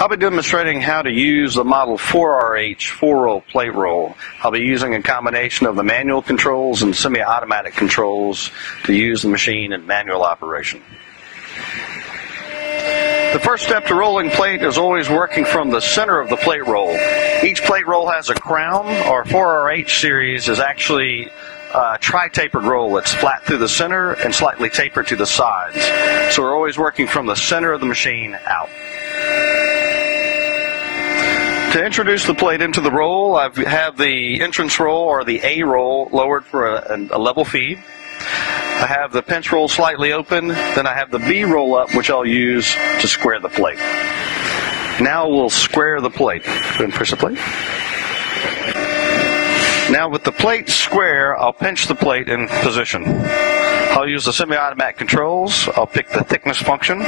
I'll be demonstrating how to use the Model 4RH 4-roll plate roll. I'll be using a combination of the manual controls and semi-automatic controls to use the machine in manual operation. The first step to rolling plate is always working from the center of the plate roll. Each plate roll has a crown. Our 4RH series is actually a tri-tapered roll that's flat through the center and slightly tapered to the sides. So we're always working from the center of the machine out. To introduce the plate into the roll, I have the entrance roll, or the A roll, lowered for a level feed. I have the pinch roll slightly open, then I have the B roll up, which I'll use to square the plate. Now we'll square the plate. Go ahead and push the plate. Now with the plate square, I'll pinch the plate in position. I'll use the semi-automatic controls. I'll pick the thickness function.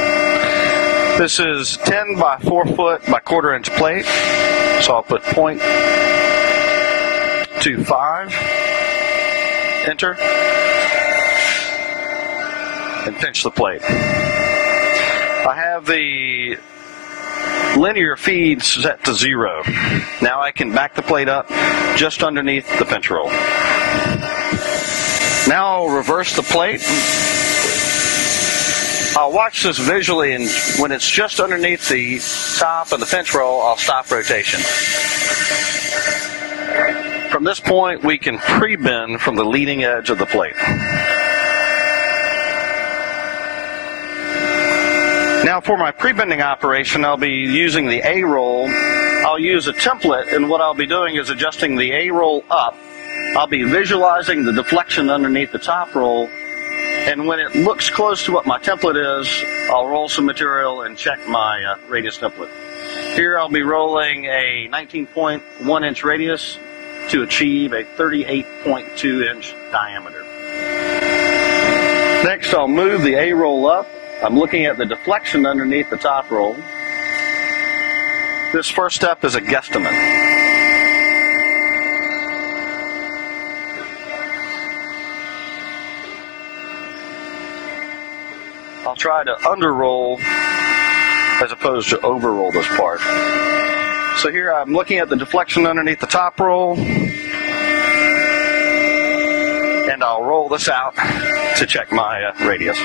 This is 10 by 4 foot by 1/4 inch plate, so I'll put 0.25, enter, and pinch the plate. I have the linear feed set to 0. Now I can back the plate up just underneath the pinch roll. Now I'll reverse the plate. I'll watch this visually, and when it's just underneath the top of the pinch roll, I'll stop rotation. From this point, we can pre-bend from the leading edge of the plate. Now for my pre-bending operation, I'll be using the A roll. I'll use a template, and what I'll be doing is adjusting the A roll up. I'll be visualizing the deflection underneath the top roll, and when it looks close to what my template is, I'll roll some material and check my radius template. Here I'll be rolling a 19.1 inch radius to achieve a 38.2 inch diameter. Next, I'll move the A roll up. I'm looking at the deflection underneath the top roll. This first step is a guesstimate. I'll try to under-roll as opposed to over-roll this part. So here I'm looking at the deflection underneath the top roll, and I'll roll this out to check my radius.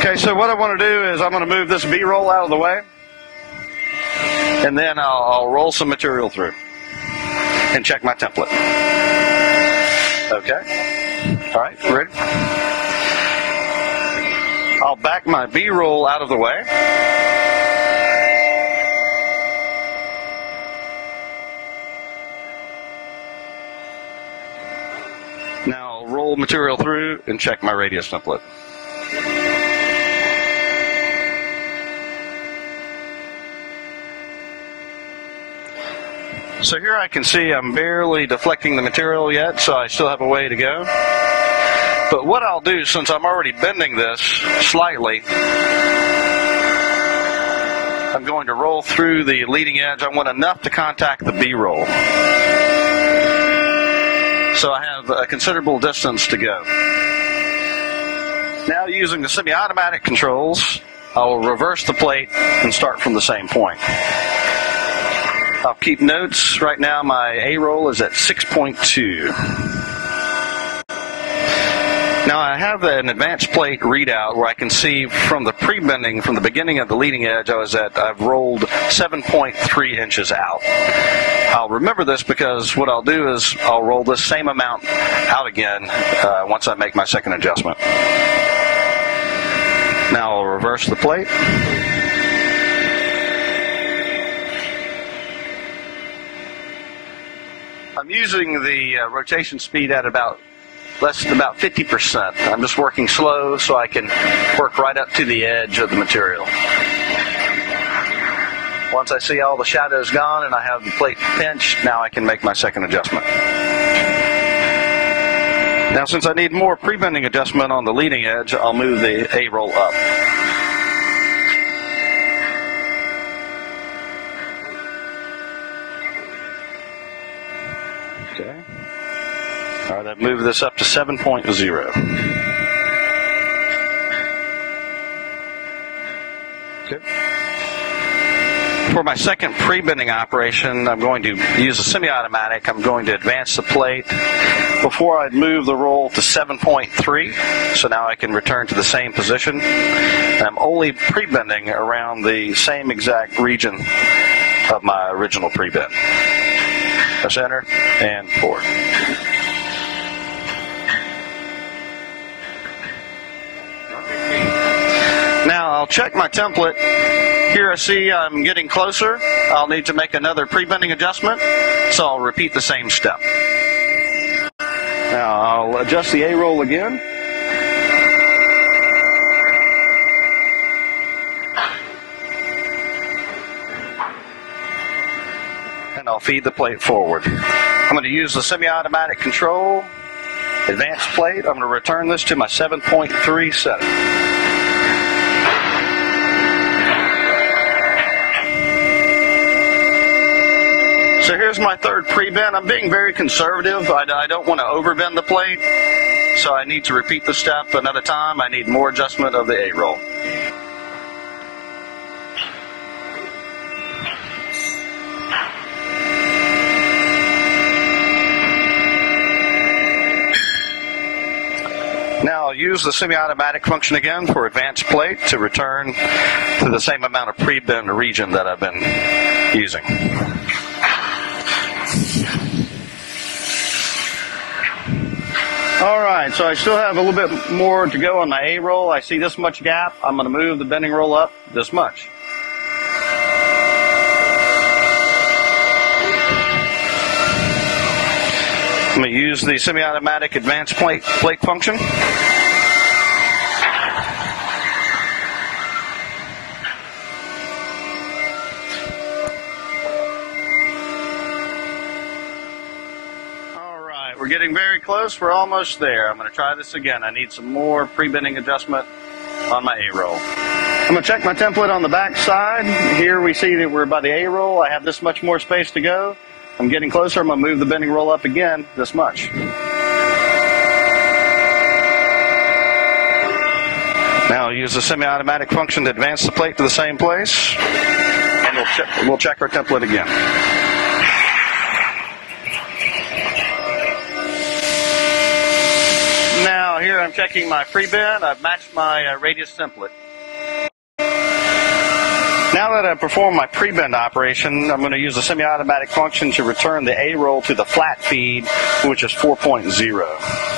Okay, so what I want to do is I'm going to move this B roll out of the way, and then I'll roll some material through and check my template. Okay, all right, ready? I'll back my B roll out of the way. Now I'll roll material through and check my radius template. So here I can see I'm barely deflecting the material yet, so I still have a way to go. But what I'll do, since I'm already bending this slightly, I'm going to roll through the leading edge. I want enough to contact the B roll. So I have a considerable distance to go. Now, using the semi-automatic controls, I will reverse the plate and start from the same point. I'll keep notes. Right now my A roll is at 6.2. Now I have an advanced plate readout where I can see from the pre-bending, from the beginning of the leading edge, I've rolled 7.3 inches out. I'll remember this because what I'll do is I'll roll this same amount out again once I make my second adjustment. Now I'll reverse the plate. I'm using the rotation speed at about 50%. I'm just working slow so I can work right up to the edge of the material. Once I see all the shadows gone and I have the plate pinched, now I can make my second adjustment. Now, since I need more pre-bending adjustment on the leading edge, I'll move the A roll up. Okay. All right, I've moved this up to 7.0. Okay. For my second pre-bending operation, I'm going to use a semi-automatic. I'm going to advance the plate. Before I'd move the roll to 7.3, so now I can return to the same position. And I'm only pre-bending around the same exact region of my original pre-bend. Press enter and forward. Now I'll check my template. Here I see I'm getting closer. I'll need to make another pre-bending adjustment, so I'll repeat the same step. Now I'll adjust the A-roll again. And I'll feed the plate forward. I'm going to use the semi-automatic control, advanced plate. I'm going to return this to my 7.3 setting. So here's my third pre-bend. I'm being very conservative. I don't want to overbend the plate, so I need to repeat the step another time. I need more adjustment of the A-roll. Now I'll use the semi-automatic function again for advanced plate to return to the same amount of pre-bend region that I've been using. Alright, so I still have a little bit more to go on my A-roll. I see this much gap. I'm going to move the bending roll up this much. I'm going to use the semi-automatic advanced plate function. We're getting very close. We're almost there. I'm going to try this again. I need some more pre-bending adjustment on my A-roll. I'm going to check my template on the back side. Here we see that we're by the A-roll. I have this much more space to go. I'm getting closer. I'm going to move the bending roll up again this much. Now I'll use the semi-automatic function to advance the plate to the same place. And we'll check our template again. Now here I'm checking my pre-bend. I've matched my radius template. Now that I've performed my pre-bend operation, I'm going to use the semi-automatic function to return the A-roll to the flat feed, which is 4.0.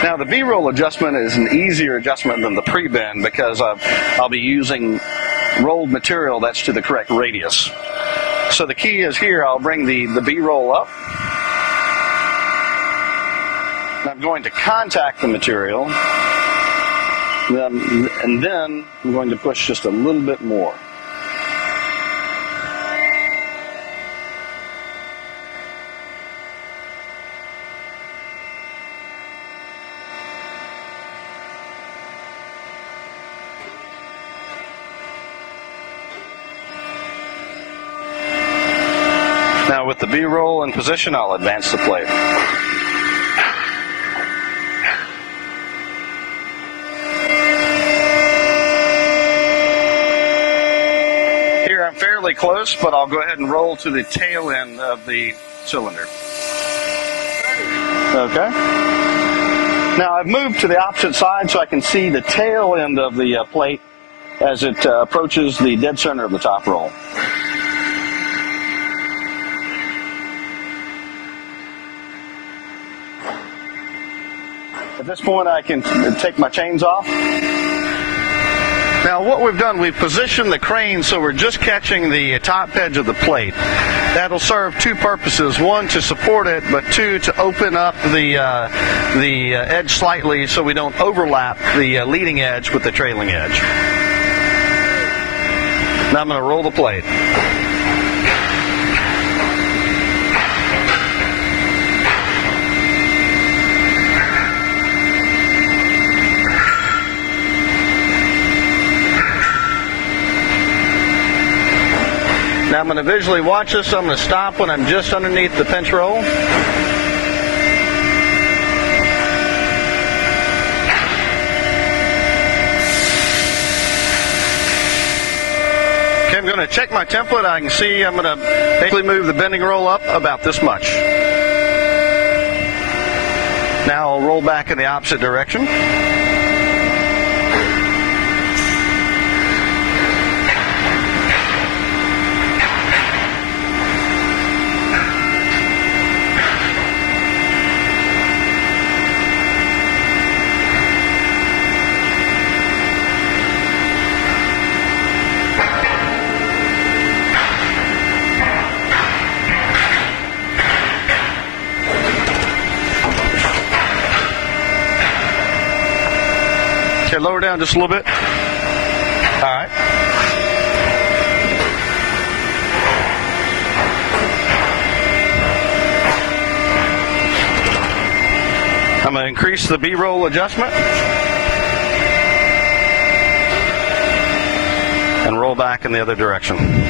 Now the B-roll adjustment is an easier adjustment than the pre-bend because I'll be using rolled material that's to the correct radius. So the key is here, I'll bring the B-roll up. And I'm going to contact the material. And then I'm going to push just a little bit more. Now with the B-roll in position, I'll advance the plate. Here I'm fairly close, but I'll go ahead and roll to the tail end of the cylinder. Okay. Now I've moved to the opposite side so I can see the tail end of the plate as it approaches the dead center of the top roll. At this point, I can take my chains off. Now, what we've done, we've positioned the crane so we're just catching the top edge of the plate. That'll serve two purposes. One, to support it, but two, to open up the edge slightly so we don't overlap the leading edge with the trailing edge. Now I'm going to roll the plate. Now I'm going to visually watch this. So I'm going to stop when I'm just underneath the pinch roll. I'm going to check my template. I can see I'm going to basically move the bending roll up about this much. Now I'll roll back in the opposite direction. Okay, lower down just a little bit. All right. I'm going to increase the B-roll adjustment and roll back in the other direction.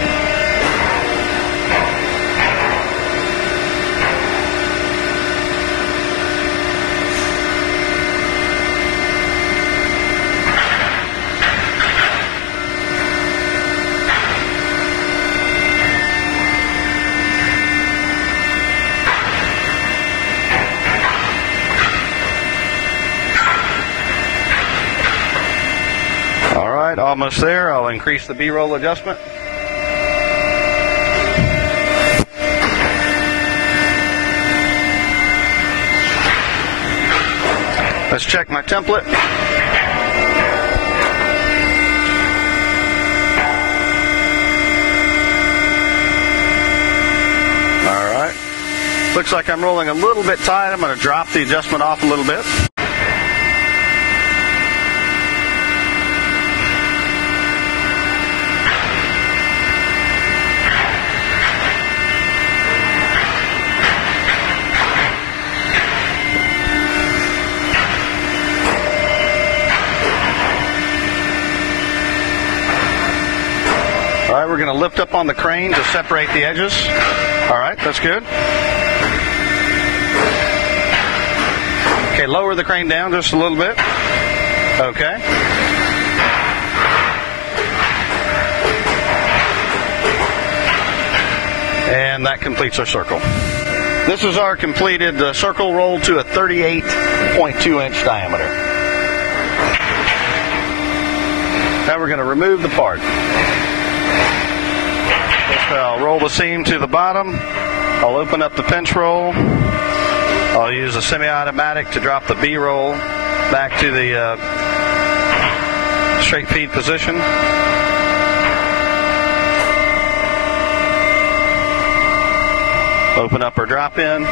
Almost there. I'll increase the B-roll adjustment. Let's check my template. All right. Looks like I'm rolling a little bit tight. I'm going to drop the adjustment off a little bit. We're going to lift up on the crane to separate the edges. All right, that's good. Okay, lower the crane down just a little bit. Okay. And that completes our circle. This is our completed circle roll to a 38.2 inch diameter. Now we're going to remove the part. I'll roll the seam to the bottom. I'll open up the pinch roll. I'll use a semi-automatic to drop the B-roll back to the straight feed position. Open up or drop in.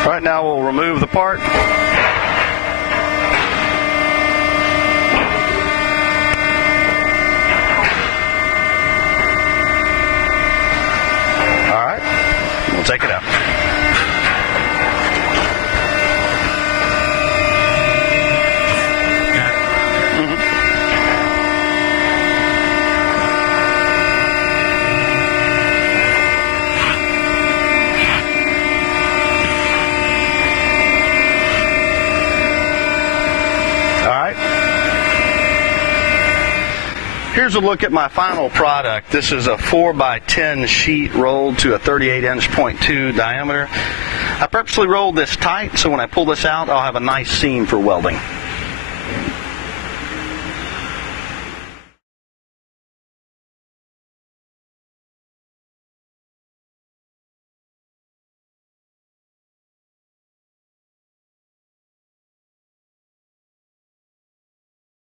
All right, now we'll remove the part. All right, we'll take it out. Here's a look at my final product. This is a 4x10 sheet rolled to a 38-inch .2 diameter. I purposely rolled this tight so when I pull this out, I'll have a nice seam for welding.